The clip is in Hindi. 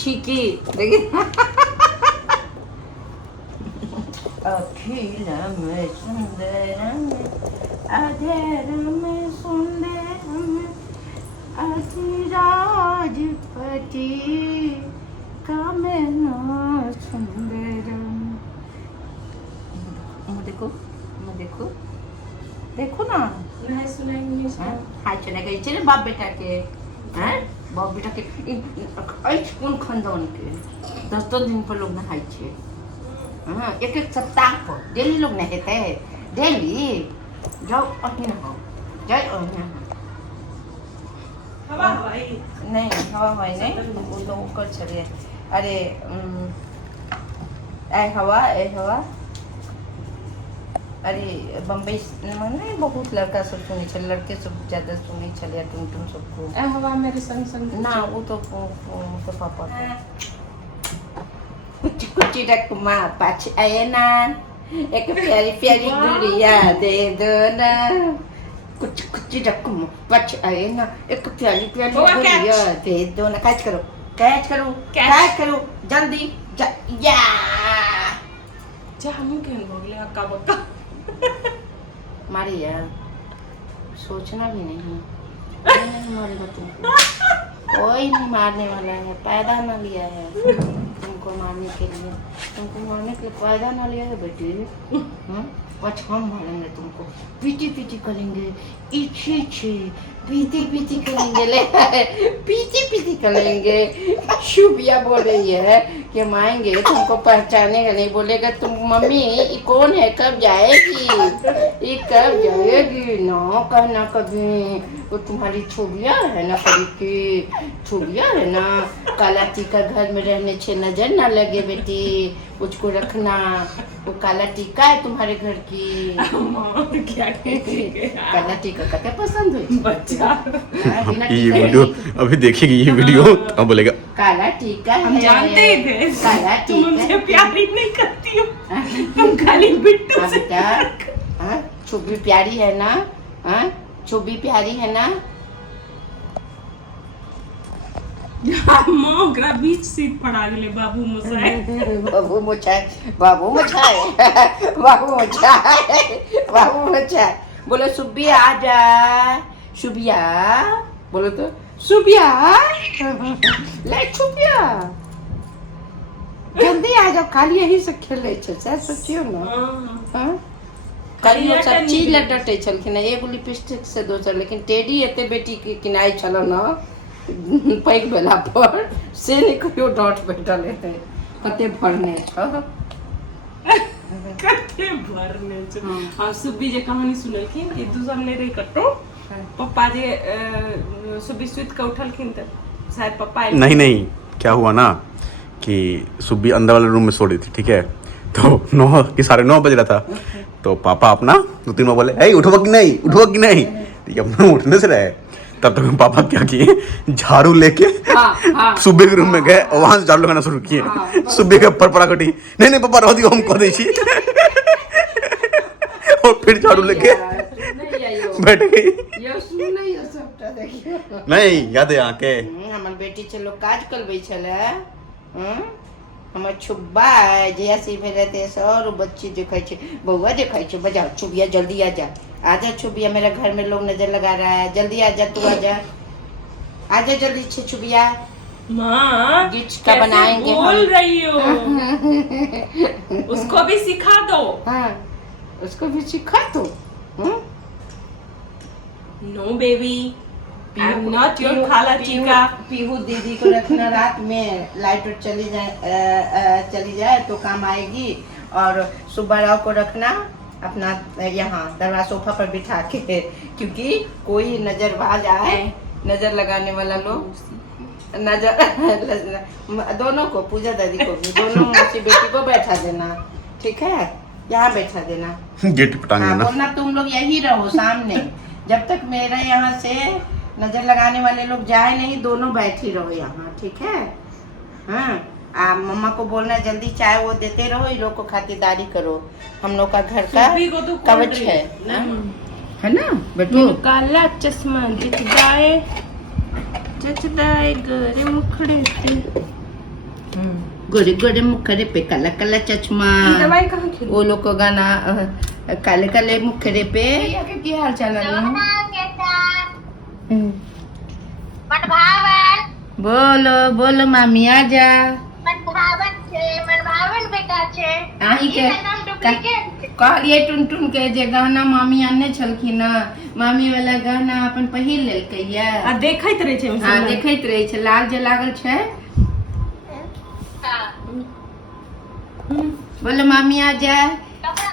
छिकी देखिए अखिलम सुंदरम अधरम सुंदरम अतिराजपति कामना सुंदरम। देखो देखो ना नहीं सुनाएंगे हाय चलेगा चले बाप बेटा के हैं बाप बेटा के कौन खानदान के 10 दिन पर लोग नहाय छे हाँ एक सप्ताह पर डेली लोग नहाते हैं डेली जाओ अभी नहाओ जाओ हवा हवाई नहीं हवा हवाई नहीं वो तो ऊपर चलिए अरे ए हवा अरे बम्बई में बहुत लड़का सब सुने छे लड़के सब ज्यादा सुने छलिया तुम सबको ए हवा मेरे संग संग ना वो तो पापा कुछ रकमा पाछ आए ना एक प्यारी प्यारी गुड़िया दे दो ना कुछ रकमा पाछ आए ना एक प्यारी प्यारी गुड़िया दे दो ना कैच करो जल्दी या जा हम केन भोगले हक्का बक्का मारिया सोचना भी नहीं कोई नहीं मारेगा तुमको कोई नहीं मारने वाला है पैदा ना लिया है तुमको मारने के लिए पैदा ना लिया है बेटी कुछ हम मारेंगे तुमको पीटी करेंगे इच्छे पीटी करेंगे ले पीटी करेंगे शुभिया बोल रही है कि हम आएंगे तुमको पहचानेगा नहीं बोलेगा तुम मम्मी ये कौन है कब जाएगी ना कहना कभी वो तुम्हारी छुबिया है ना की छुबिया है ना काला टीका घर में रहने से नजर ना लगे बेटी उसको रखना वो काला टीका है तुम्हारे घर की क्या काला टीका का पसंद है बच्चा ये वीडियो अभी देखेगी ये वीडियो तो बोलेगा काला टीका हम है जानते ही थे काला तुम टीका हमसे प्यार ही नहीं करती हो तुम खाली बिट्टू से बेटा छुबी प्यारी है ना छुबी प्यारी है ना माँ ओकरा बीच सीट पड़ा गेले बाबू मसाए बाबू मोचाए बोलो सुबिया आजा शुबिया बोलो तो शुबिया ले छुबिया जल्दी आ जाओ खाली यही से खेले छे सोचियो ना हाँ कल सब चीज लटटे छलखिन एगो लिपस्टिक से दोसर लेकिन टेडी एते बेटी के किनाई छलो ना पैक बेला पर से नहीं कहियो डॉट बैठल है कते भरने छ कते भरने छ हम सुब्बी जे कहानी सुनलखिन कि दू सामने रे कट्टो पप्पा जे सुब्बी सुत के उठलखिन त शायद पप्पा नहीं क्या हुआ ना कि सुब्बी अंदर वाले रूम में सो रही थी ठीक है तो 9:30 बज रहा था तो पापा अपना 2-3 बार बोले उठो कि नहीं ठीक है अपना उठने से रहे तब तक पापा क्या किए झाड़ू लेके सुबह के रूम में गए और वहां से झाड़ू लगाना शुरू किए सुबह के ऊपर पड़ा कटी नहीं पापा रह दियो हम कह दै छी और फिर झाड़ू लेके बैठ गई नहीं याद है आके हमर बेटी चलो काज करबै छले हमर छुब्बा जैसे भेले ते और बच्ची जो खाई छे बउआ जो खाई छे बजाओ छुबिया जल्दी आजा छुबिया मेरा घर में लोग नजर लगा रहा है जल्दी आजा तू आजा जल्दी छे छुबिया माँ गिट्स का बनाएंगे बोल रही हो उसको भी सिखा दो हाँ उसको भी सिखा दो no baby I am not your खाला टीका पीहू दीदी को रखना रात में लाइट चली जाए तो काम आएगी और सुब्बा राव को रखना अपना यहाँ दरवाजा सोफा पर बिठा के क्योंकि कोई नजरबाज आए नजर लगाने वाला लोग नजर दोनों को पूजा दादी को भी दोनों बेटी को बैठा देना ठीक है यहाँ बैठा देना गेट पटांगे ना वरना तुम लोग यही रहो सामने जब तक मेरे यहाँ से नजर लगाने वाले लोग जाए नहीं दोनों बैठी रहो यहाँ ठीक है हाँ मम्मा को बोलना जल्दी चाय वो देते रहो ये लोग को खातिरदारी करो हम लोग का घर का कवच है ना बेटू काला चश्मा दिख जाए गरे मुखड़े से गोरे गोरे मुखड़े पे काला काला चश्मा। ये दवाई कहाँ खेली? वो लोग को गाना काले काले मुखड़े पे या की हाल चाल है? बोलो बोलो मामी आजा। आही के कहलिए टुनटुन के जे गहना मामी आने छलखिन न, मामी वाला गहना अपन पहिर लेलकै या। आ देखैत रहे छै। हाँ देखैत रहे छै, लाल जे लागल छै। बोलो मामी आजा।